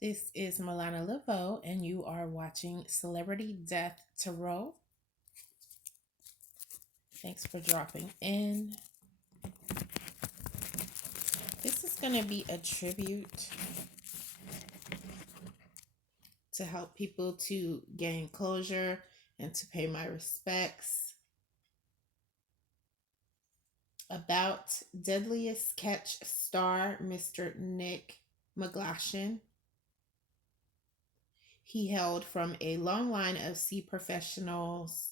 This is Milana Levoe, and you are watching Celebrity Death Tarot. Thanks for dropping in. This is going to be a tribute to help people to gain closure and to pay my respects about Deadliest catch star Mr. Nick McGlashan. He hailed from a long line of sea professionals.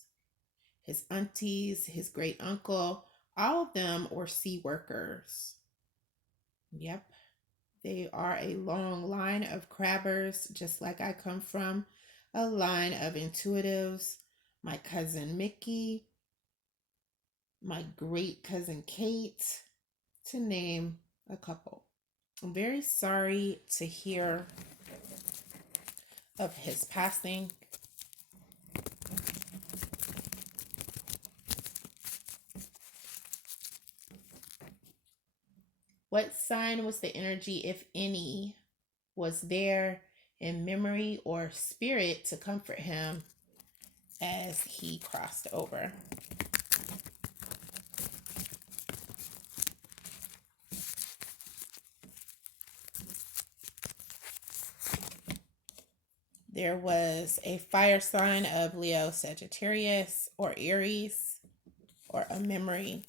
His aunties, his great uncle, all of them were sea workers. Yep, they are a long line of crabbers, just like I come from a line of intuitives. My cousin Mickey, my great cousin Kate, to name a couple. I'm very sorry to hear of his passing. What sign was the energy, if any, was there in memory or spirit to comfort him as he crossed over? There was a fire sign of Leo, Sagittarius, or Aries, or a memory.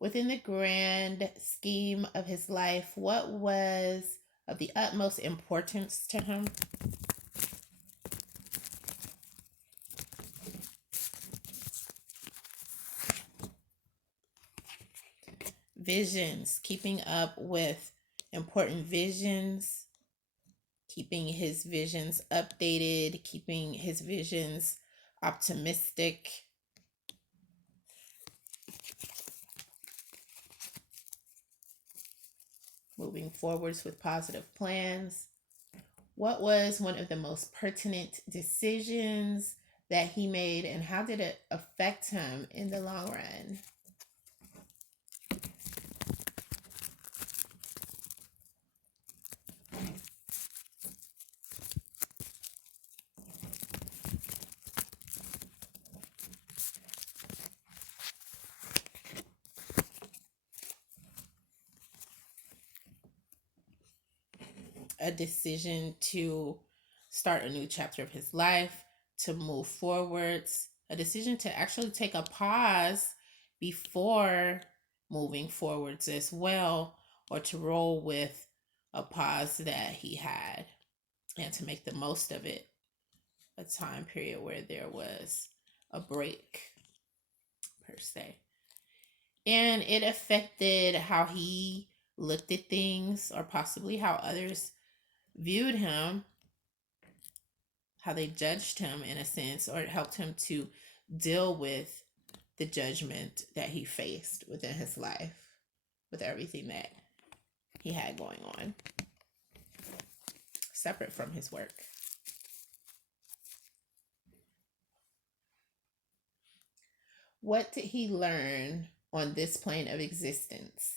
Within the grand scheme of his life, what was of the utmost importance to him? Visions, keeping up with important visions, keeping his visions updated, keeping his visions optimistic. Moving forwards with positive plans. What was one of the most pertinent decisions that he made, and how did it affect him in the long run? A decision to start a new chapter of his life, to move forwards, a decision to actually take a pause before moving forwards as well, or to roll with a pause that he had and to make the most of it. A time period where there was a break, per se. And it affected how he looked at things, or possibly how others viewed him, how they judged him in a sense, or it helped him to deal with the judgment that he faced within his life, with everything that he had going on, separate from his work. What did he learn on this plane of existence?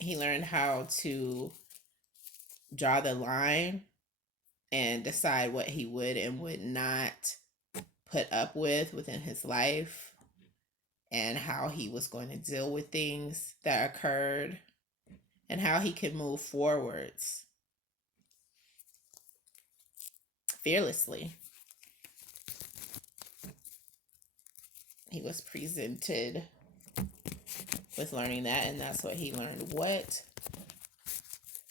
He learned how to draw the line and decide what he would and would not put up with within his life, and how he was going to deal with things that occurred, and how he could move forwards fearlessly. He was presented with learning that, and that's what he learned. What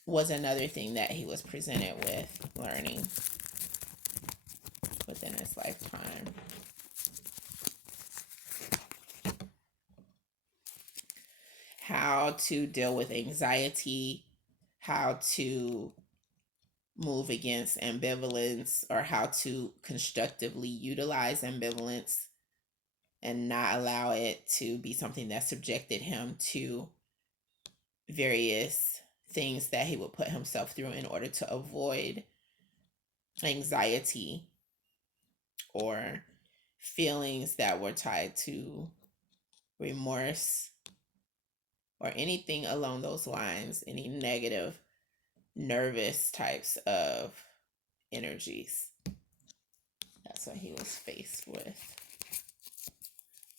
was another thing that he was presented with learning within his lifetime? How to deal with anxiety, how to move against ambivalence, or how to constructively utilize ambivalence and not allow it to be something that subjected him to various things that he would put himself through in order to avoid anxiety or feelings that were tied to remorse or anything along those lines, any negative, nervous types of energies. That's what he was faced with.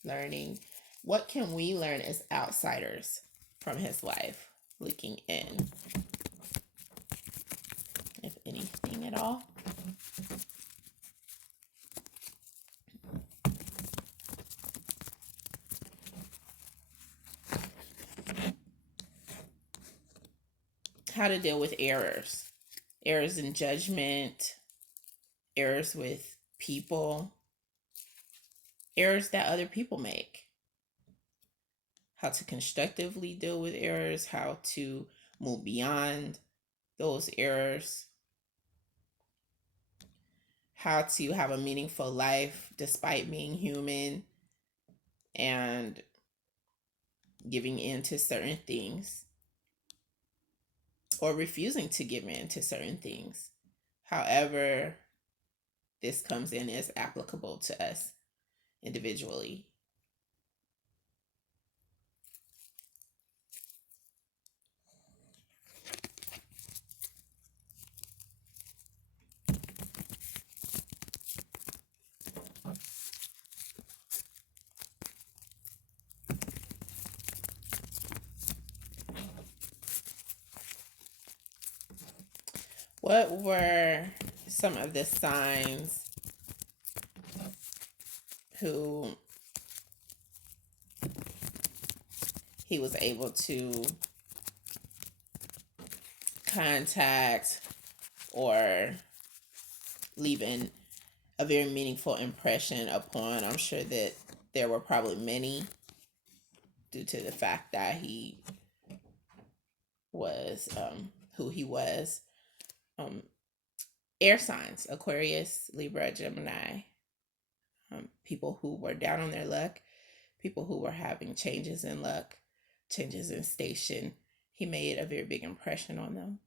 Learning. What can we learn as outsiders from his life, looking in, if anything at all? How to deal with errors in judgment, errors with people, errors that other people make, how to constructively deal with errors, how to move beyond those errors, how to have a meaningful life despite being human and giving in to certain things or refusing to give in to certain things. However, this comes in as applicable to us individually. What were some of the signs who he was able to contact or leave a very meaningful impression upon? I'm sure that there were probably many, due to the fact that he was who he was. Air signs: Aquarius, Libra, Gemini. People who were down on their luck, people who were having changes in luck, changes in station. He made a very big impression on them.